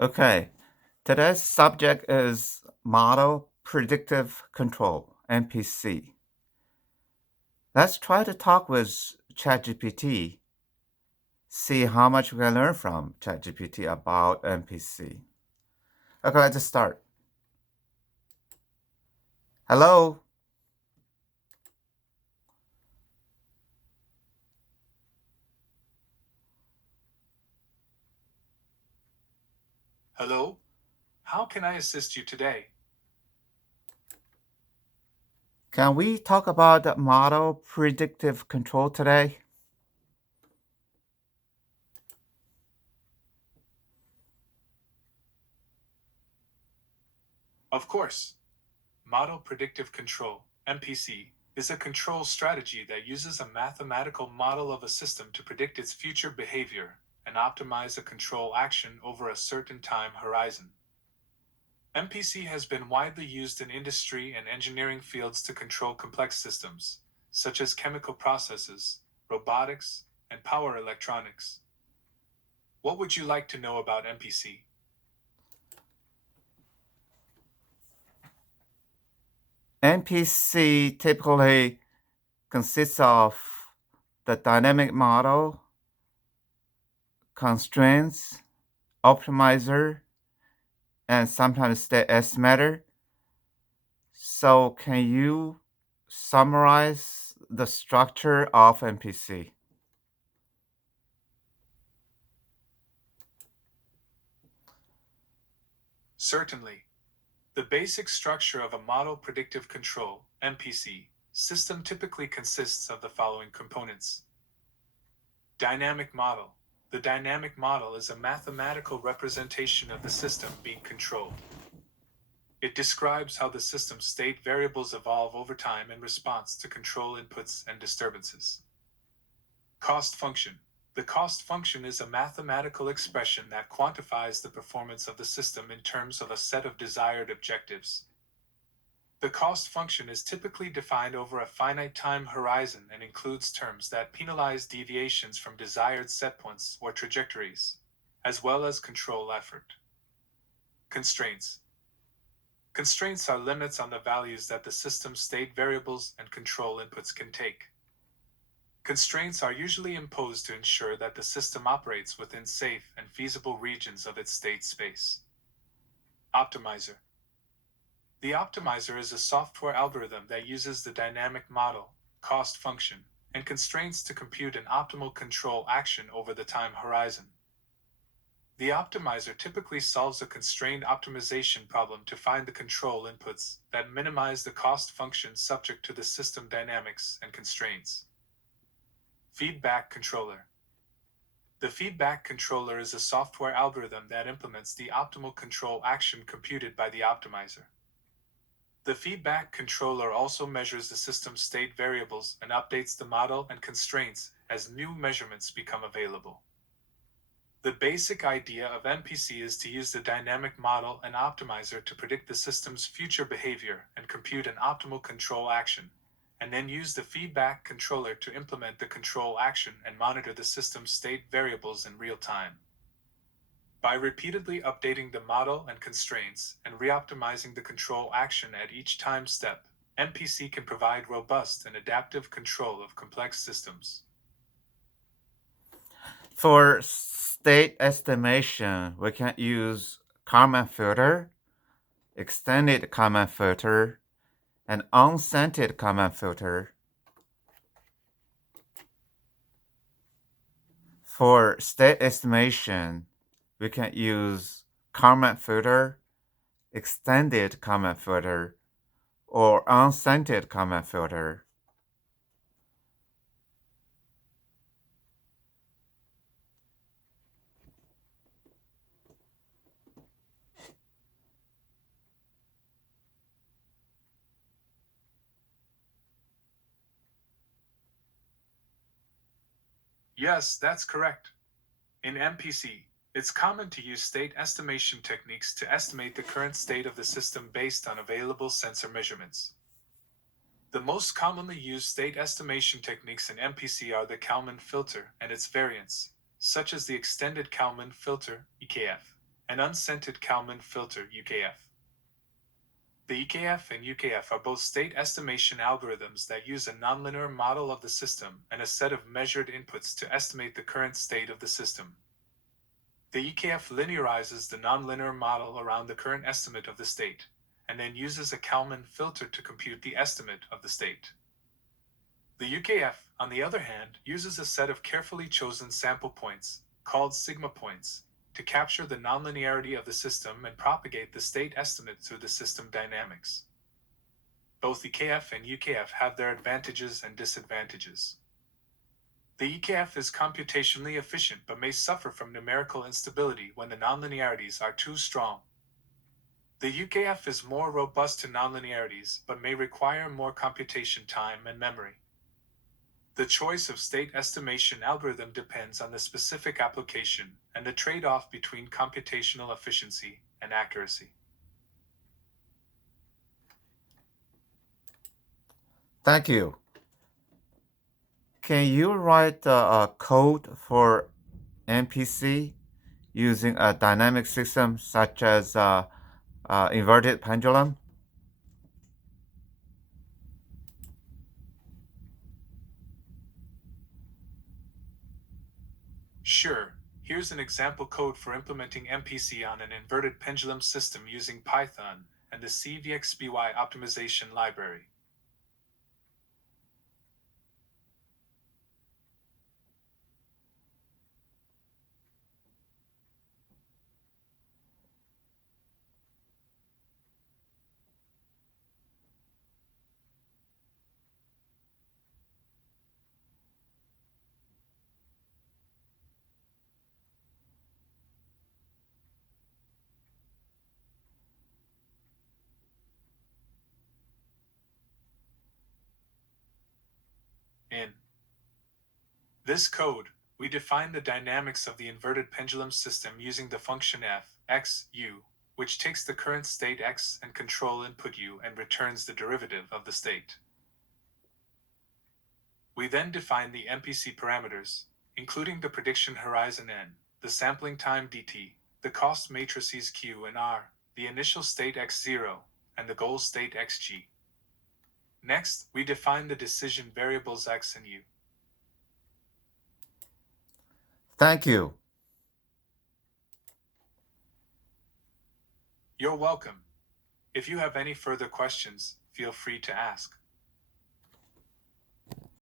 Okay, today's subject is Model Predictive Control, MPC. Let's try to talk with ChatGPT, see how much we can learn from ChatGPT about MPC. Okay, let's start. Hello? Hello, how can I assist you today? Can we talk about the Model Predictive Control today? Of course, Model Predictive Control, MPC, is a control strategy that uses a mathematical model of a system to predict its future behavior and optimize a control action over a certain time horizon. MPC has been widely used in industry and engineering fields to control complex systems, such as chemical processes, robotics, and power electronics. What would you like to know about MPC? MPC typically consists of the dynamic model, constraints, optimizer, and sometimes state estimator. So can you summarize the structure of MPC? Certainly. The basic structure of a model predictive control (MPC) system typically consists of the following components. Dynamic model. The dynamic model is a mathematical representation of the system being controlled. It describes how the system's state variables evolve over time in response to control inputs and disturbances. Cost function. The cost function is a mathematical expression that quantifies the performance of the system in terms of a set of desired objectives. The cost function is typically defined over a finite time horizon and includes terms that penalize deviations from desired setpoints or trajectories, as well as control effort. Constraints. Constraints are limits on the values that the system's state variables and control inputs can take. Constraints are usually imposed to ensure that the system operates within safe and feasible regions of its state space. Optimizer. The optimizer is a software algorithm that uses the dynamic model, cost function, and constraints to compute an optimal control action over the time horizon. The optimizer typically solves a constrained optimization problem to find the control inputs that minimize the cost function subject to the system dynamics and constraints. Feedback controller. The feedback controller is a software algorithm that implements the optimal control action computed by the optimizer. The feedback controller also measures the system's state variables and updates the model and constraints as new measurements become available. The basic idea of MPC is to use the dynamic model and optimizer to predict the system's future behavior and compute an optimal control action, and then use the feedback controller to implement the control action and monitor the system's state variables in real time. By repeatedly updating the model and constraints and reoptimizing the control action at each time step, MPC can provide robust and adaptive control of complex systems. For state estimation, we can use Kalman filter, extended Kalman filter, and unscented Kalman filter. For state estimation, we can use Kalman filter, extended Kalman filter, or unscented Kalman filter. Yes, that's correct. In MPC, it's common to use state estimation techniques to estimate the current state of the system based on available sensor measurements. The most commonly used state estimation techniques in MPC are the Kalman filter and its variants, such as the extended Kalman filter (EKF). and unscented Kalman filter UKF. The EKF and UKF are both state estimation algorithms that use a nonlinear model of the system and a set of measured inputs to estimate the current state of the system. The EKF linearizes the nonlinear model around the current estimate of the state, and then uses a Kalman filter to compute the estimate of the state. The UKF, on the other hand, uses a set of carefully chosen sample points, called sigma points, to capture the nonlinearity of the system and propagate the state estimate through the system dynamics. Both EKF and UKF have their advantages and disadvantages. The EKF is computationally efficient but may suffer from numerical instability when the nonlinearities are too strong. The UKF is more robust to nonlinearities but may require more computation time and memory. The choice of state estimation algorithm depends on the specific application and the trade-off between computational efficiency and accuracy. Thank you. Can you write a code for MPC using a dynamic system such as inverted pendulum? Sure, here's an example code for implementing MPC on an inverted pendulum system using Python and the CVXBY optimization library. In this code, we define the dynamics of the inverted pendulum system using the function f, x, u, which takes the current state x and control input u and returns the derivative of the state. We then define the MPC parameters, including the prediction horizon n, the sampling time dt, the cost matrices q and r, the initial state x0, and the goal state xg. Next, we define the decision variables x and u. Thank you. You're welcome. If you have any further questions, feel free to ask.